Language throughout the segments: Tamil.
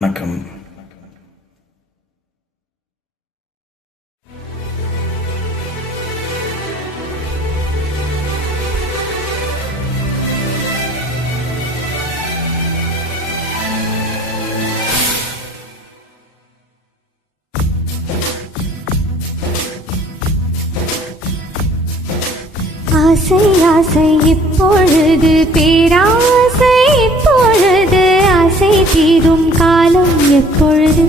வணக்கம். ஆசை ஆசை இப்பொழுது பேராசை இப்பொழுது ஆசை தீரும் காலம் எப்பொழுது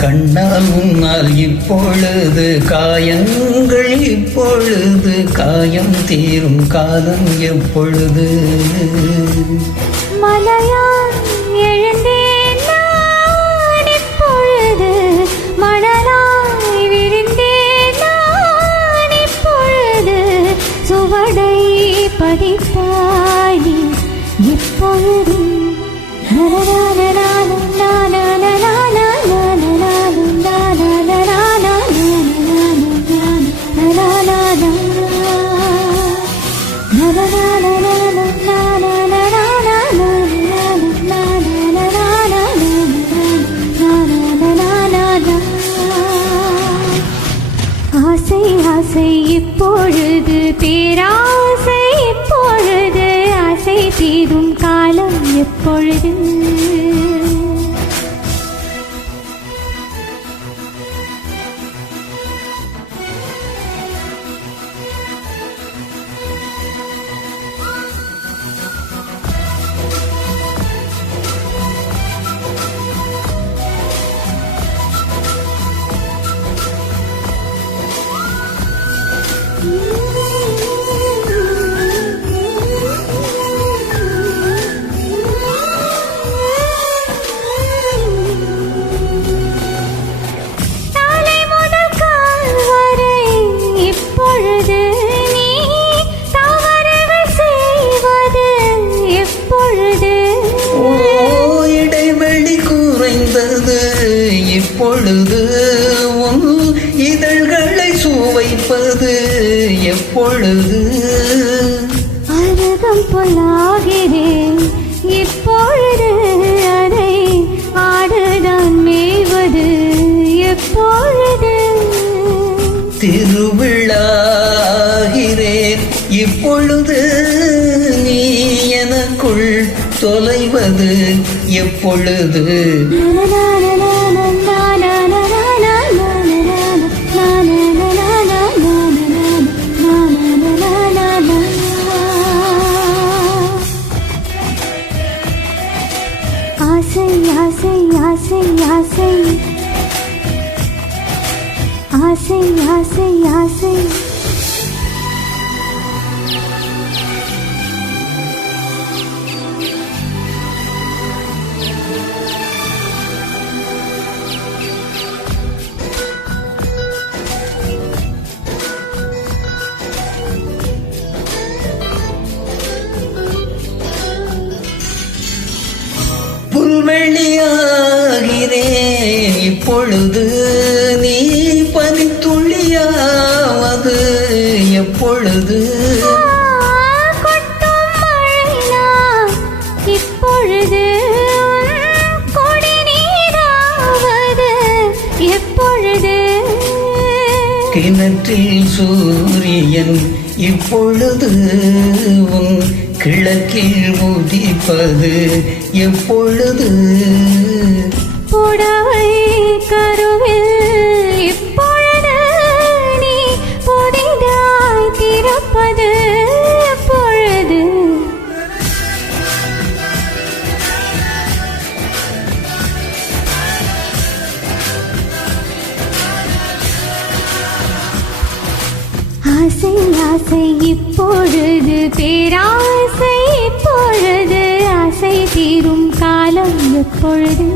கண்ணால் முன்னால் இப்பொழுது காயங்கள் இப்பொழுது காயம் தீரும் காலம் எப்பொழுது மலையால் எழுந்தேன் நான் இப்பொழுது மணலாய் விரிந்தேன் நான் இப்பொழுது சுவடை பதிப்பாய் நீ இப்பொழுது ஆசை ஆசை இப்பொழுது பேராசை இப்பொழுது ஆசை தீரும் காலம் எப்பொழுது இப்பொழுது உன் இதழ்களை சுவைப்பது எப்பொழுது அருகம் பொல்லாகிறேன் இப்பொழுது அதை ஆடுதான் மேய்வது எப்பொழுது திருவிழாகிறேன் இப்பொழுது நீ எனக்குள் தொலைவது எப்பொழுது ஆசை ஆசை ஆசை ஆசை ஆசை ஆசை ஆசை புல்வெளியாகிறேன் இப்பொழுது நீ பனித்துளியாவது எப்பொழுது இப்பொழுது கொடி நீராவது எப்பொழுது கிணற்றில் சூரியன் இப்பொழுது உன் கிழக்கில் உதிப்பது எப்பொழுது புடவை கருவில் இப்பொழுது நீ புதிதாய் திறப்பது எப்பொழுது ஆசை ஆசை இப்பொழுது பேராசை இப்பொழுது ஆசை தீரும் காலம் எப்பொழுது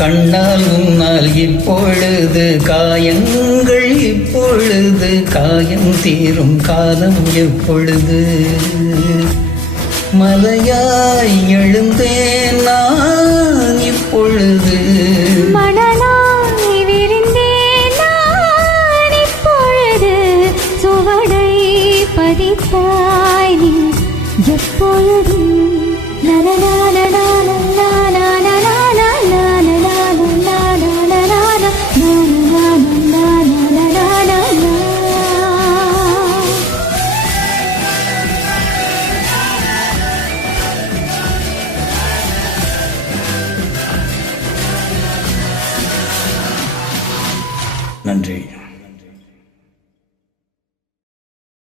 கண்ணால் முன்னால் இப்பொழுது காயங்கள் இப்பொழுது காயம் தீரும் காலம் எப்பொழுது மலையாய் எழுந்தேன் நான் இப்பொழுது மணலாய் விரிந்தேன் நான் இப்பொழுது சுவடை பதிப்பாய் நீ எப்பொழுது நன்றி.